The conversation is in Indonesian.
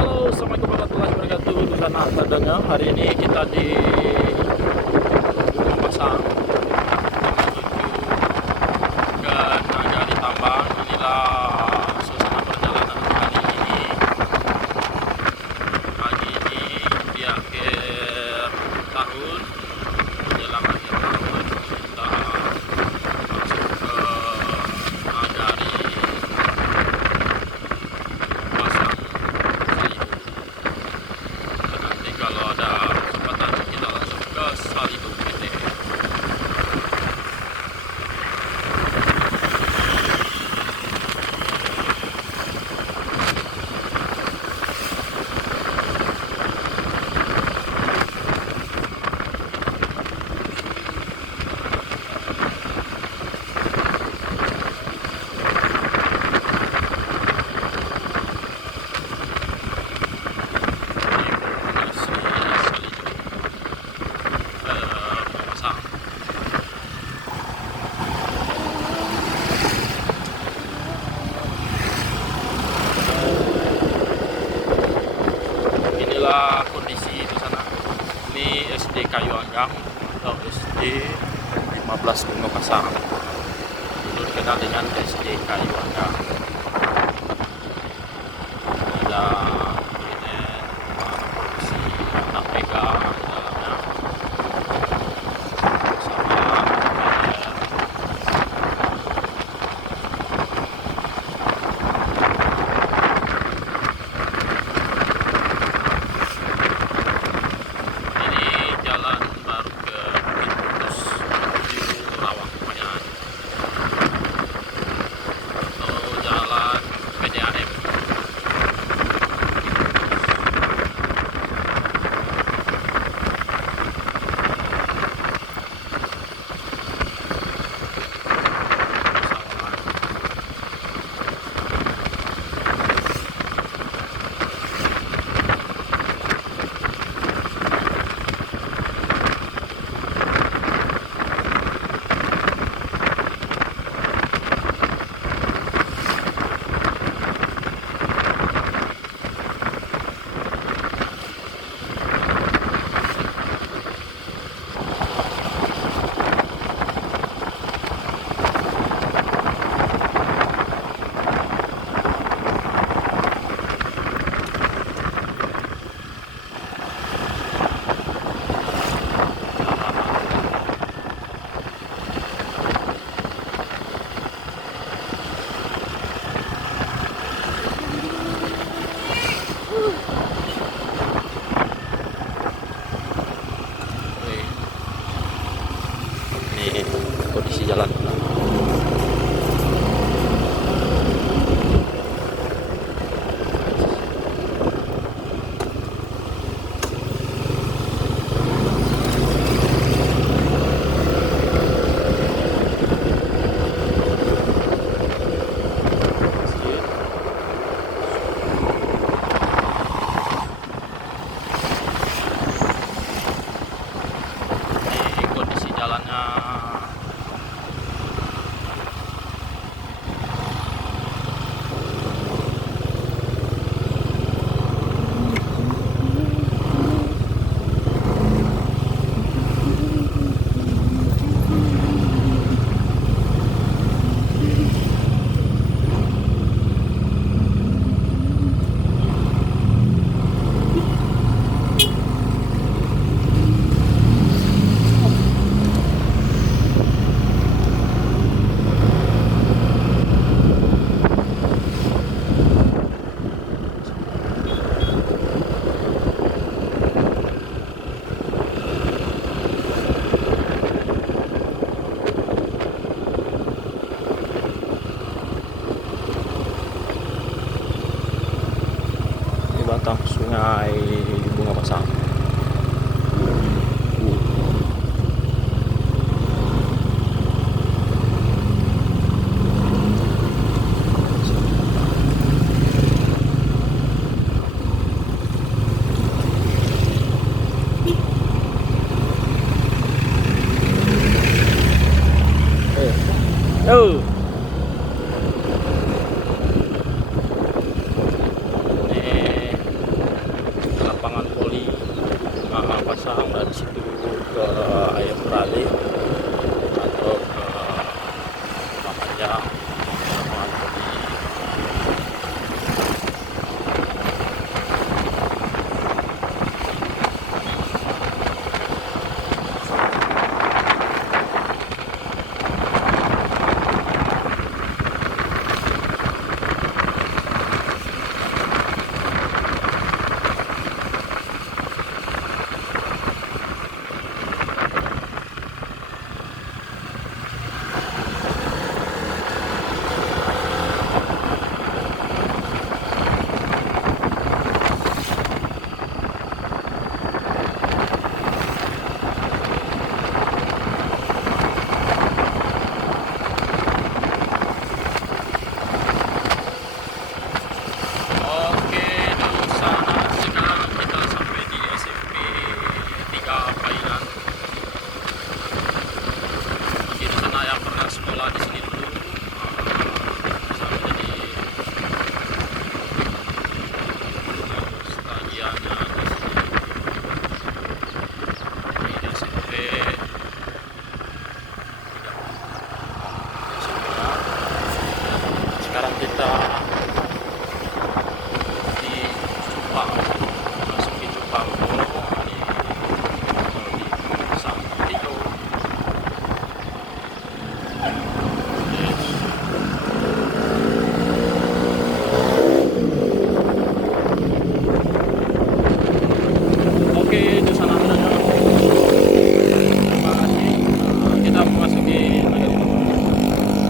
Halo, assalamualaikum warahmatullahi wabarakatuh. Tuhan adanya hari ini kita di Gunung Pasang menuju ke Nagari Tambang. Inilah suasana perjalanan kali ini. Pagi ini di akhir tahun, menjelang akhir tahun, kita masuk ke Nagari Pasang. Nanti kalau ada kesempatan kita langsung ke Salido PT. Inilah kondisi di sana. Ini SD Kayu Anggang atau SD 15 Gunung Pasang. Dulu dikenal dengan SD Kayu Anggang. Ada kuliner, produksi APK di dalamnya. Sama ini jalan baru ke Pintus menuju Rawang Panjang atau jalan PDAM. Ini kondisi jalan. Ini kondisi jalannya. Di batang sungai Bunga Pasang. Oh. Ini kita